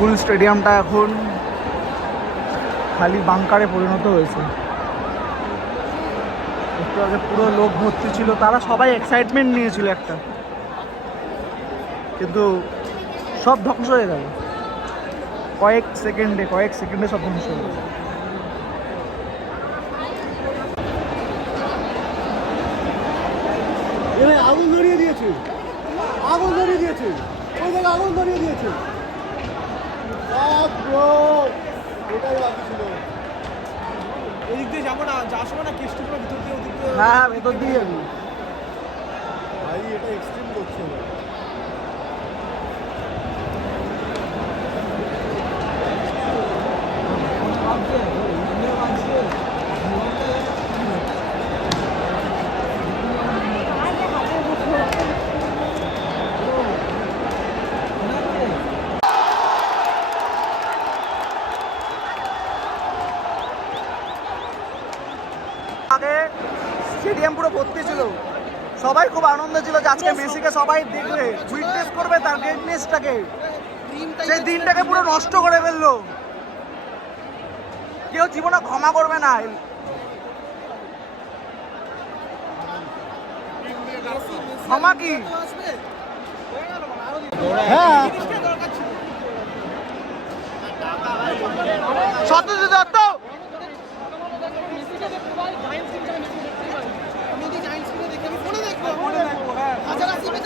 ফুল স্টেডিয়ামটা এখন খালি বাংকারে পরিণত হয়েছে। একটু আগে পুরো লোক ভর্তি ছিল, তারা সবাই এক্সাইটমেন্ট নিয়েছিল একটা, কিন্তু সব ধ্বংস হয়ে গেল কয়েক সেকেন্ডে সব ধ্বংস হয়ে গেল। আগুন ধরিয়ে দিয়েছে, আগুন ধরিয়ে দিয়েছে, ওই জায়গায় আগুন ধরিয়ে দিয়েছে। ওটাই বাকি ছিল। ওদিক দিয়ে যাবো না, যাওয়ার সময় না কেষ্টপুরা ভিতর দিয়ে, ওদিক দিয়ে। হ্যাঁ ভেতর দিয়ে যাবি। ভাই এটা এক্সট্রিম করছে না। আগে স্টেডিয়াম পুরো ভর্তি ছিল, সবাই খুব আনন্দ ছিল যে আজকে মেসিকে সবাই দেখবে, উইটনেস করবে তার গ্রেটনেসটাকে। সেই দিনটাকে পুরো নষ্ট করে ফেললো, কেউ জীবনে ক্ষমা করবে না। ক্ষমা কি? হ্যাঁ সত্যজিৎ দত্ত আমি যদি জায়েন্টস দেখি আমি ফোনে দেখবো।